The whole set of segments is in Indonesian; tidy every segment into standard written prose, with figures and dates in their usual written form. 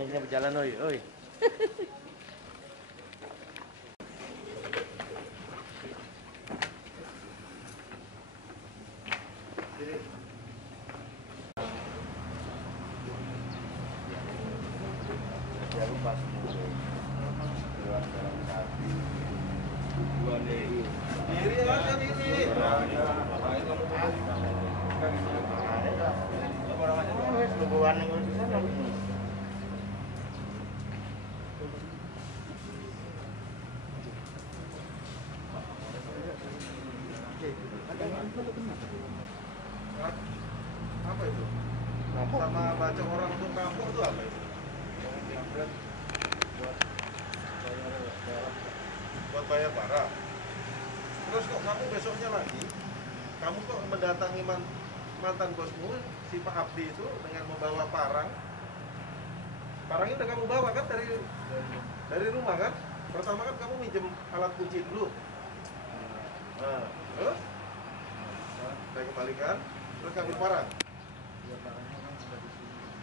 Anginnya berjalan, oi, oi. Jangan lupa dua dalam hati, dua diri. Diri aja diri. Apa itu? Sama baca orang untuk kampung itu apa itu? Buat bayar barang. Terus kok kamu besoknya lagi, kamu kok mendatangi mantan bosmu si Pak Abdi itu dengan membawa parang. Parangnya udah kamu bawa kan dari rumah kan? Pertama kan kamu minjem alat kunci dulu. Nah, terus saya kembalikan, terus kamu parang.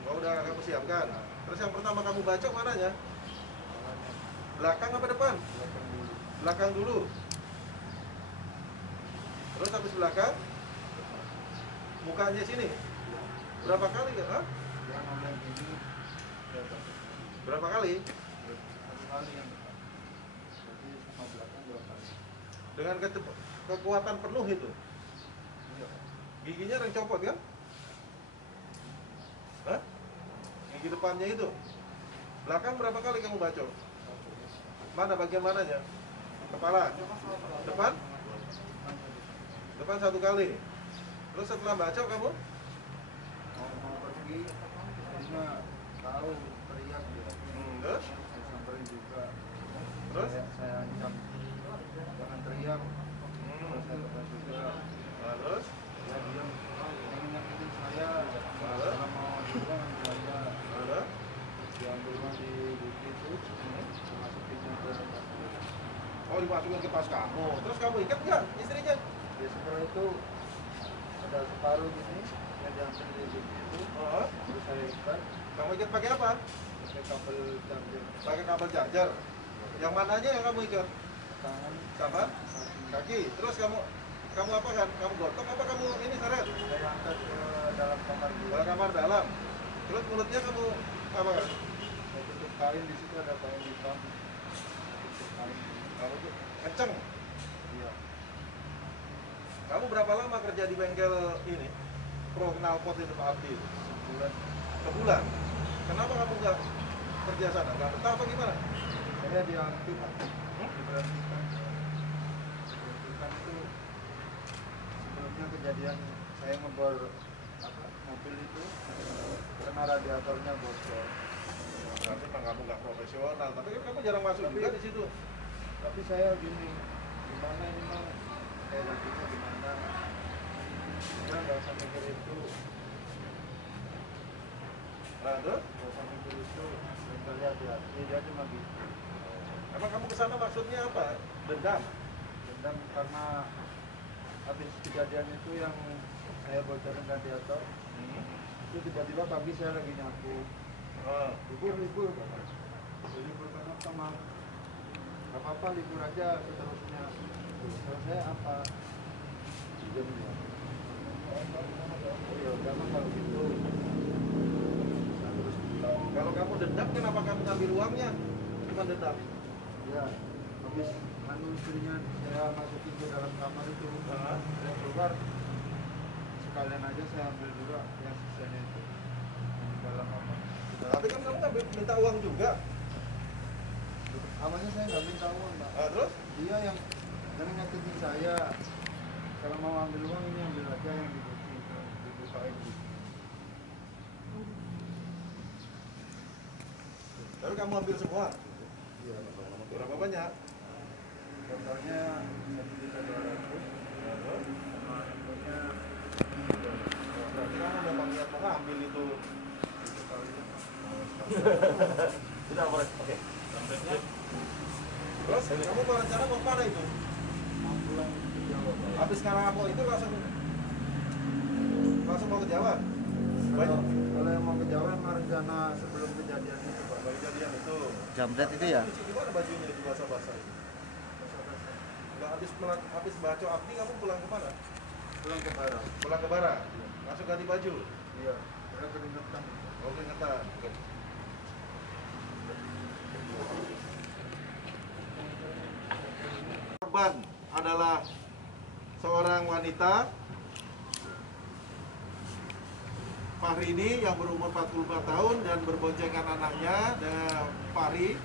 Oh, udah kamu siapkan. Terus yang pertama kamu bacok mananya? Belakang apa depan? Belakang dulu. Terus habis belakang, mukanya sini. Berapa kali ya? Hah? Berapa kali? Dengan kekuatan penuh itu. Giginya yang copot kan? Hah? Gigi depannya itu. Belakang berapa kali kamu bacok? Mana bagian mananya? Kepala? Depan? Depan satu kali. Terus setelah bacok kamu? Mau pergi, karena tahu teriak dia. Terus? Saya samperin juga. Terus? Saya ancam, jangan teriak. Terus saya tekan juga. Terus? Ya diam, ingin nyakitin saya. Kalau mau juga ngambil aja. Diambil uang di bukti itu, masukin ke tas. Oh, dimasukin ke tas kamu. Terus kamu ikat nggak istrinya? Ya setelah itu ada separuh gini yang diambil di bukti itu. Terus saya ikat. Kamu ikat pakai apa? Pakai kabel charger. Pakai kabel charger. Yang mananya yang kamu ikat? Tangan Sama? Kaki. Terus kamu apa kan? Kamu gotong apa kamu ini seret? saya angkat ke dalam kamar dulu. Dalam kamar dalam. Terus mulutnya kamu apa kan? Saya tutup kain, di situ ada kain hitam. Tutup kain. Kamu tuh kenceng. Iya. Kamu berapa lama kerja di bengkel ini? Pro knalpot itu Pak Abdi? Sebulan. Sebulan. Kenapa kamu nggak kerja sana? Nggak betah apa gimana? Saya diberhentikan. Diberhentikan itu sebelumnya kejadian saya ngebor mobil itu karena radiatornya bocor. Berarti memang kamu nggak profesional. Tapi kan kamu jarang masuk juga di situ. Tapi saya gini, gimana ini mau kayak nantinya gimana? Ya nggak usah mikir itu. Nah, terus? Nggak usah mikir itu. Mentalnya hati-hati. Dia cuma gitu. Emang kamu kesana maksudnya apa? Dendam? Dendam karena habis kejadian itu yang saya bocorin radiator. Itu tiba-tiba pagi saya lagi nyapu. Libur Bapak. Libur kenapa Mang? Gak apa-apa libur aja seterusnya. Terus saya apa? Diam ya. Oh ya udah Mang kalau gitu. Saya terus pulang. Kalau kamu dendam, kenapa kamu ngambil uangnya? Cuma dendam? Ya, habis anu istrinya saya masukin ke dalam kamar itu. Saya keluar. Sekalian aja saya ambil dulu yang sisanya itu. Yang di dalam kamar. Tapi kan kamu nggak minta uang juga. Awalnya saya nggak minta uang, Mbak. Terus? Dia yang nyakitin saya. Kalau mau ambil uang ini ambil aja yang dibukain gitu. Tapi kamu ambil semua? Iya. Berapa banyak? Totalnya 1.200.000. Sama handphonenya. Berarti kamu udah niat mau ngambil itu. Itu kali. Sudah, oke. Terus kamu berencana mau kemana itu? Mau pulang ke Jawa. Habis Karangapok itu langsung mau ke Jawa? Kalau yang mau ke Jawa emang rencana sebelum kejadian itu Pak. kejadian itu. Jambret itu ya? Cuci gimana bajunya itu basah-basah itu? Nggak habis baca Abdi kamu pulang ke mana? Pulang ke Barang. Pulang ke Bara? Langsung ganti baju? Iya, karena keringetan. Oh keringetan. Oke. Korban adalah seorang wanita Fahrini yang berumur 45 tahun dan berboncengan anaknya dan Fahri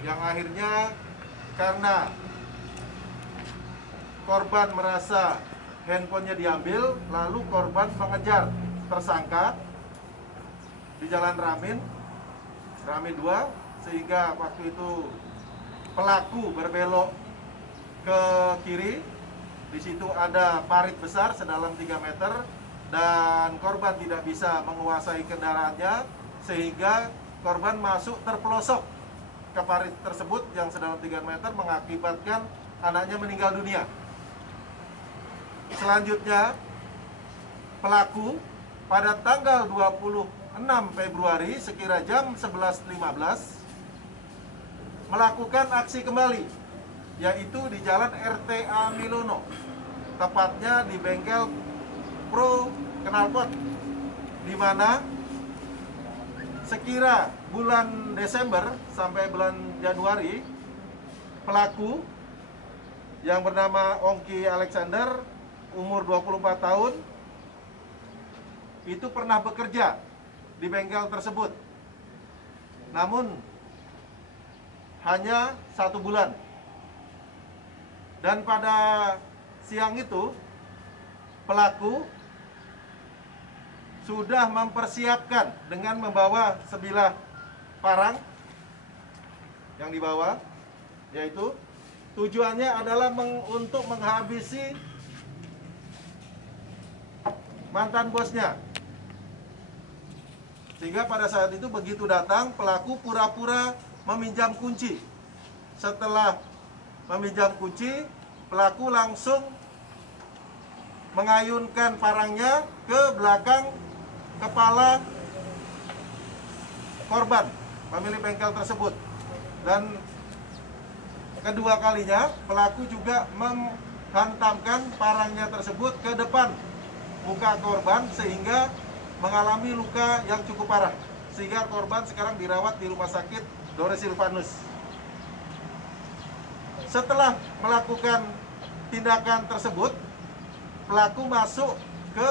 yang akhirnya karena korban merasa handphonenya diambil, lalu korban mengejar tersangka di Jalan Ramin 2, sehingga waktu itu pelaku berbelok ke kiri. Di situ ada parit besar sedalam 3 meter dan korban tidak bisa menguasai kendaraannya, sehingga korban masuk terpelosok ke parit tersebut yang sedalam 3 meter mengakibatkan anaknya meninggal dunia. Selanjutnya, pelaku pada tanggal 26 Februari sekira jam 11.15 melakukan aksi kembali, yaitu di Jalan RTA Milono, tepatnya di bengkel Pro Knalpot, di mana sekira bulan Desember sampai bulan Januari pelaku yang bernama Ongki Alexander umur 24 tahun itu pernah bekerja di bengkel tersebut, namun hanya 1 bulan. Dan pada siang itu pelaku sudah mempersiapkan dengan membawa sebilah parang yang dibawa, yaitu tujuannya adalah untuk menghabisi mantan bosnya. Sehingga pada saat itu begitu datang, pelaku pura-pura meminjam kunci. Setelah meminjam kunci, pelaku langsung mengayunkan parangnya ke belakang kepala korban pemilik bengkel tersebut. Dan kedua kalinya pelaku juga menghantamkan parangnya tersebut ke depan muka korban sehingga mengalami luka yang cukup parah, sehingga korban sekarang dirawat di Rumah Sakit Dore Silvanus. Setelah melakukan tindakan tersebut, pelaku masuk ke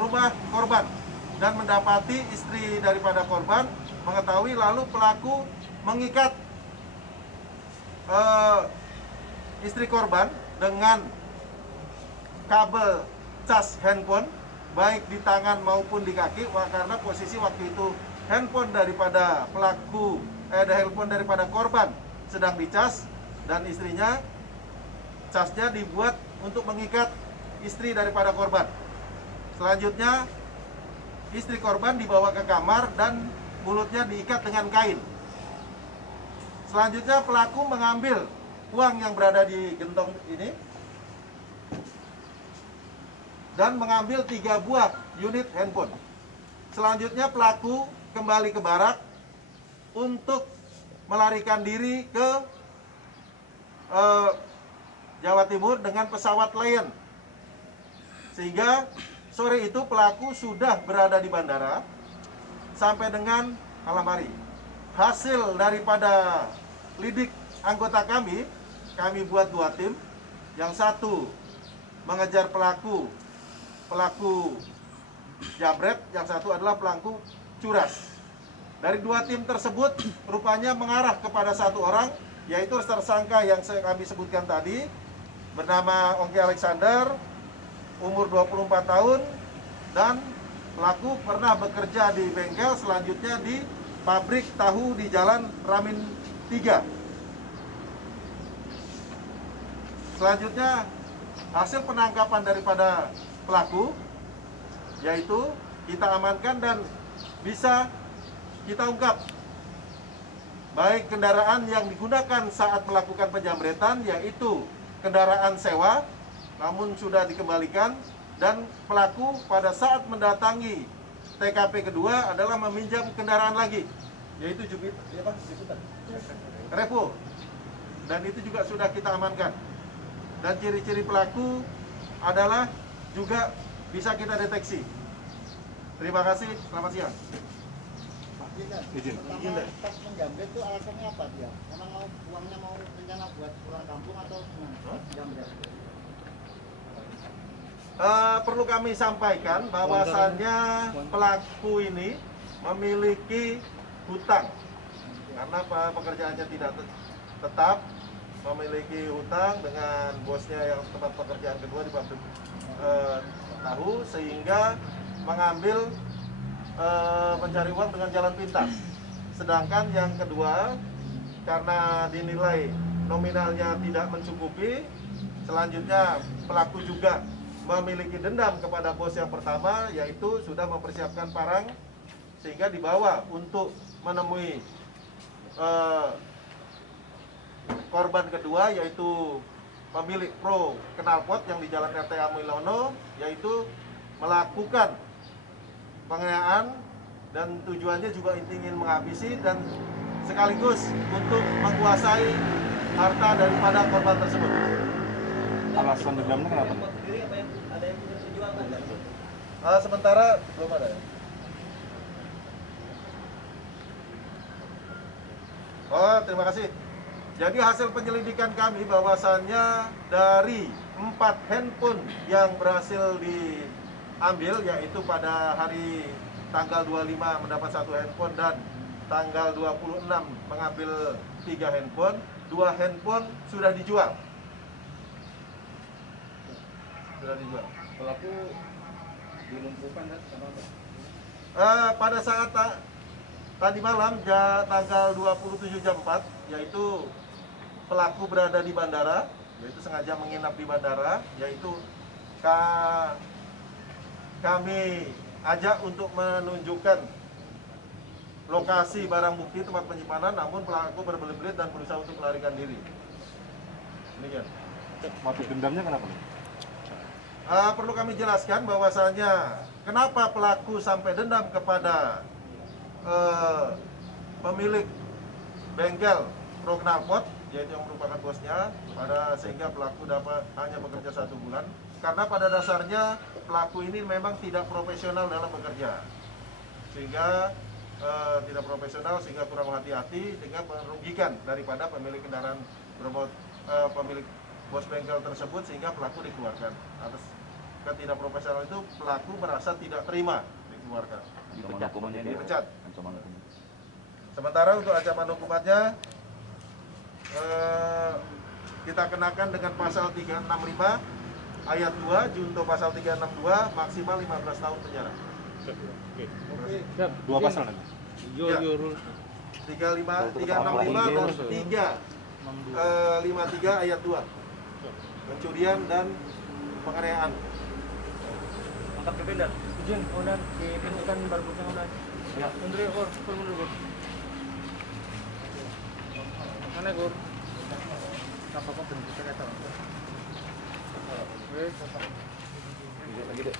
rumah korban dan mendapati istri daripada korban mengetahui, lalu pelaku mengikat istri korban dengan kabel cas handphone baik di tangan maupun di kaki, karena posisi waktu itu handphone daripada handphone daripada korban sedang dicas dan istrinya casnya dibuat untuk mengikat istri daripada korban. Selanjutnya istri korban dibawa ke kamar dan mulutnya diikat dengan kain. Selanjutnya pelaku mengambil uang yang berada di gentong ini dan mengambil 3 buah unit handphone. Selanjutnya pelaku kembali ke barak untuk melarikan diri ke Jawa Timur dengan pesawat Lion. Sehingga sore itu pelaku sudah berada di bandara sampai dengan malam hari. Hasil daripada lidik anggota kami buat 2 tim. Yang satu mengejar pelaku jambret, yang satu adalah pelaku curas. Dari 2 tim tersebut rupanya mengarah kepada 1 orang, yaitu tersangka yang kami sebutkan tadi, bernama Ongki Alexander, umur 24 tahun, dan pelaku pernah bekerja di bengkel, selanjutnya di pabrik tahu di Jalan Ramin 3. Selanjutnya hasil penangkapan daripada pelaku, yaitu kita amankan dan bisa kita ungkap baik kendaraan yang digunakan saat melakukan penjambretan, yaitu kendaraan sewa namun sudah dikembalikan, dan pelaku pada saat mendatangi TKP kedua adalah meminjam kendaraan lagi, yaitu Jupiter, Revo. Dan itu juga sudah kita amankan. Dan ciri-ciri pelaku adalah juga bisa kita deteksi. Terima kasih, selamat siang. Izin. Pertama pas menjamret itu alasannya apa dia? Karena mau uangnya mau rencana buat pulang kampung atau gimana? Jambret. Perlu kami sampaikan bahwasannya pelaku ini memiliki hutang karena pekerjaannya tidak tetap, memiliki hutang dengan bosnya yang tempat pekerjaan kedua di pabrik tahu, sehingga mengambil mencari uang dengan jalan pintas. Sedangkan yang kedua, karena dinilai nominalnya tidak mencukupi, selanjutnya pelaku juga memiliki dendam kepada bos yang pertama, yaitu sudah mempersiapkan parang sehingga dibawa untuk menemui korban kedua, yaitu pemilik pro knalpot yang di Jalan RT Amuilono, yaitu melakukan penganiayaan dan tujuannya juga ingin menghabisi dan sekaligus untuk menguasai harta daripada korban tersebut. Alasan dendamnya kenapa? Sementara belum ada. Oh, terima kasih. Jadi hasil penyelidikan kami bahwasannya dari 4 handphone yang berhasil diambil, yaitu pada hari tanggal 25 mendapat 1 handphone dan tanggal 26 mengambil 3 handphone, 2 handphone sudah dijual. Pelaku dilumpuhkan kan sama apa? Pada saat tadi malam tanggal 27 jam 4, yaitu pelaku berada di bandara, yaitu sengaja menginap di bandara, yaitu kami ajak untuk menunjukkan lokasi barang bukti tempat penyimpanan, namun pelaku berbelit-belit dan berusaha untuk melarikan diri. Demikian. Motif dendamnya kenapa? Perlu kami jelaskan bahwasanya kenapa pelaku sampai dendam kepada pemilik bengkel pro knalpot, yaitu yang merupakan bosnya, sehingga pelaku dapat hanya bekerja 1 bulan, karena pada dasarnya pelaku ini memang tidak profesional dalam bekerja, sehingga tidak profesional, sehingga kurang hati-hati, sehingga merugikan daripada pemilik kendaraan bermot, pemilik bos bengkel tersebut, sehingga pelaku dikeluarkan. Atas ketidakprofesional itu pelaku merasa tidak terima dikeluarkan, dipecat. Sementara untuk ancaman hukumannya kita kenakan dengan pasal 365 ayat 2 junto pasal 362 maksimal 15 tahun penjara. Dua pasal nanti. Ya. 365 dan 353 ayat 2 pencurian dan penganiayaan. Angkat ke benda. Izin, udah dipinjamkan barbuknya udah. Ya. Mundur, mundur. Mana Gur? Apa kok bentuk kata? Lagi deh.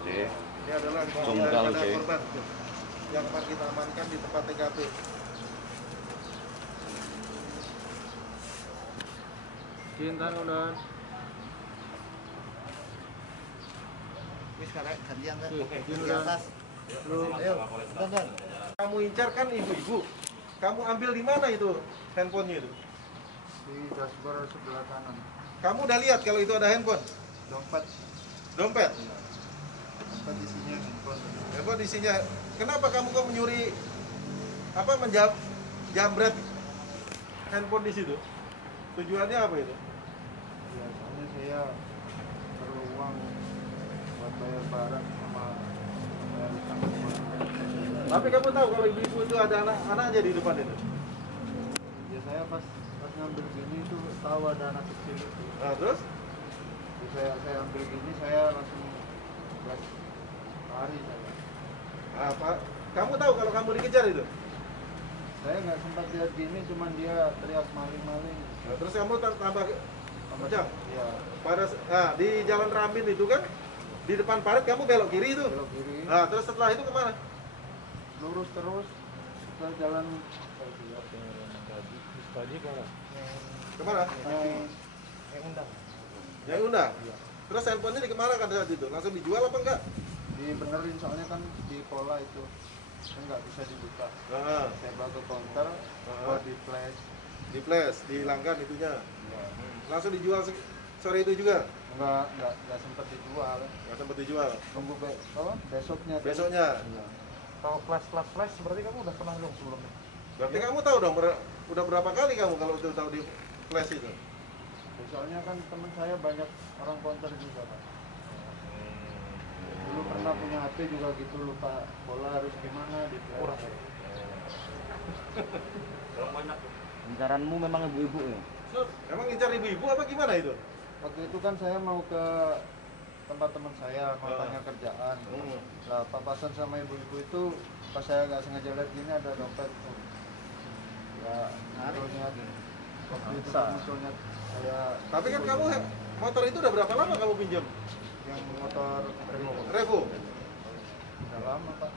Ini adalah korban yang akan kita amankan di tempat TKP. Cinta udah. Wis sekarang gantian kan. Oke, Di atas. Ayo, dan. Kamu incar kan ibu-ibu. Kamu ambil di mana itu handphonenya itu? Di dashboard sebelah kanan. Kamu udah lihat kalau itu ada handphone? Dompet. Dompet? Dompet isinya handphone. Handphone isinya. Kenapa kamu kok menyuri jambret handphone di situ? Tujuannya apa itu? Ya, soalnya saya perlu uang buat bayar barang sama bayar utang. Tapi kamu tahu kalau ibu-ibu itu ada anak-anaknya di depan itu? Ya saya pas ngambil gini itu tahu ada anak kecil itu. Nah, terus? Jadi saya ambil gini, saya langsung gas lari saya. Apa? Kamu tahu kalau kamu dikejar itu? Saya nggak sempat lihat gini, cuman dia teriak maling-maling. Nah, terus kamu tambah kencang? Ya, Di Jalan Rambin itu kan, Di depan parit kamu belok kiri itu. belok kiri, Nah, terus setelah itu kemana? lurus terus ke jalan Kemana? Yang undang. Yang undang. Terus handphonenya dikemanakan saat itu? Langsung dijual apa enggak? dibenerin soalnya kan di pola itu kan nggak bisa dibuka. Nah, Saya bawa ke counter, buat di flash. di flash, dihilangkan itunya. Ya. Langsung dijual sore itu juga. Nggak sempet dijual. Nggak sempat dijual. Tunggu besoknya. Besoknya. Iya. Kalau flash berarti kamu udah pernah dong sebelumnya? Berarti kamu tahu dong udah berapa kali kamu kalau itu tahu di flash itu? Soalnya kan teman saya banyak orang counter juga Pak. Dulu pernah punya HP juga gitu, lupa bola harus gimana di flash. Orang banyak. Incaranmu memang ibu-ibu ya? Emang ngincar ibu-ibu apa gimana itu? Waktu itu kan saya mau ke tempat teman saya, mau tanya kerjaan. Lah papasan sama ibu-ibu itu, pas saya nggak sengaja lihat gini ada dompet. Ya, munculnya waktu itu munculnya saya. Tapi kan kamu motor itu udah berapa lama kamu pinjam? Yang motor Revo? udah lama Pak.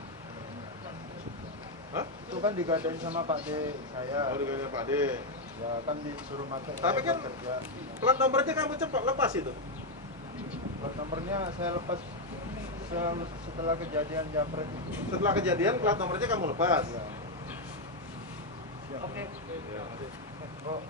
Hah? Itu kan digadain sama Pak D saya. Oh, dengan Pak D. Ya kan disuruh pakai. Tapi saya kan buat kerja. plat nomornya kamu cepat lepas itu. Plat nomornya saya lepas setelah kejadian Japret itu. Setelah kejadian plat nomornya kamu lepas. Ya. Oke. Ya. Oh,